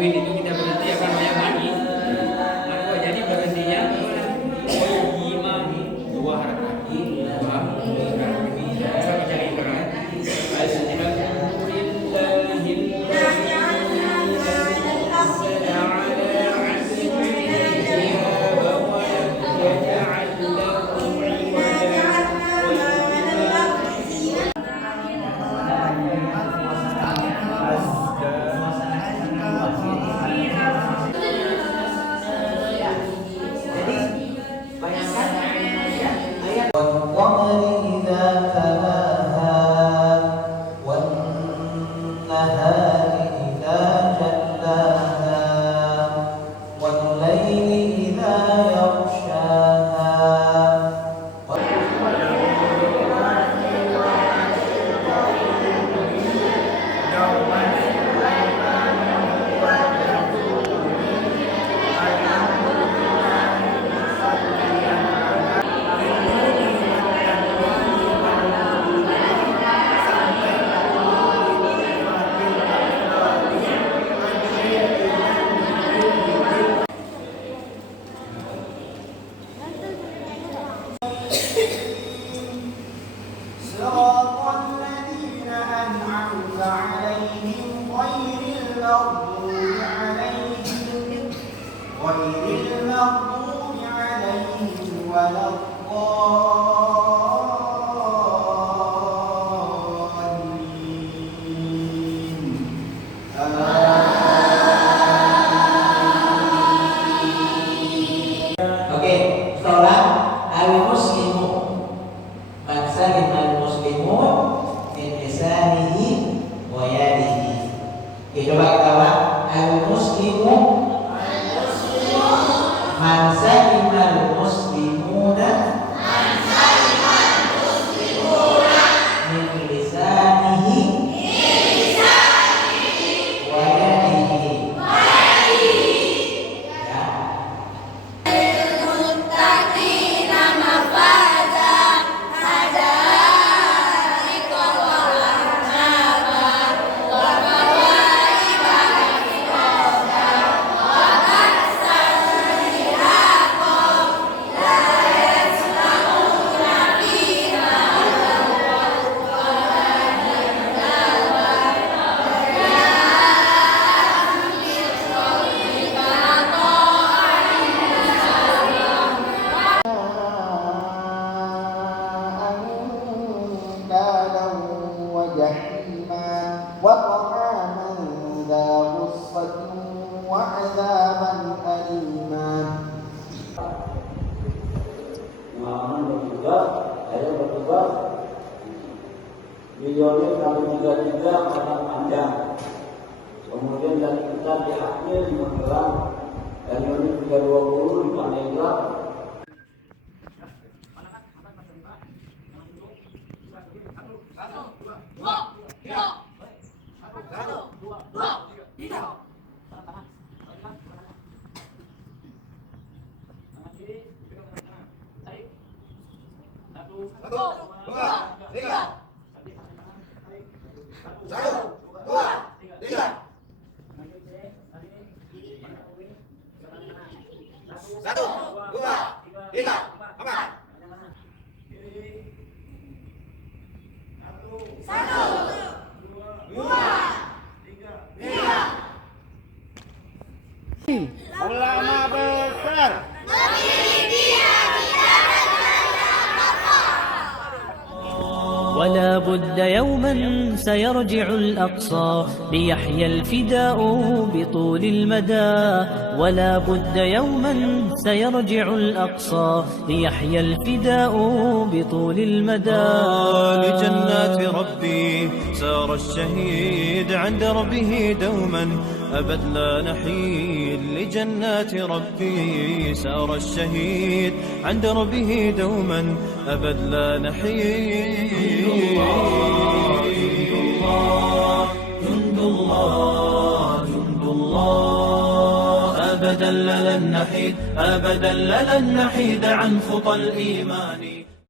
lakuin itu kita berhenti akan banyak lagi. Nah, jadi berhentinya imam 2 rakaat. Sampai jadi keren. Coba kita ulang. Al-muslimu man salimal muslimuna min lisanihi wa yadihi. Ya. وطعاما ذا غصة وعذابا أليما. Imaman dan juga saya bertugas videonya kami 33 pasang panjang, kemudian dari kita di akhir di Magelang dan unit 320 di Pandeglang. Ulama besar. ولا بد يوما سيرجع الأقصى ليحيى الفداء بطول المدى. ولا بد يوما سيرجع الأقصى ليحيى الفداء بطول المدى. لجنات ربي سار الشهيد عن دربه دوما أبد لا نحيد. لجنات ربي سار الشهيد عن دربه دوما أبد لا نحيد. جند الله جند الله أبدا لن نحيد أبدا لن نحيد عن خطى الإيمان.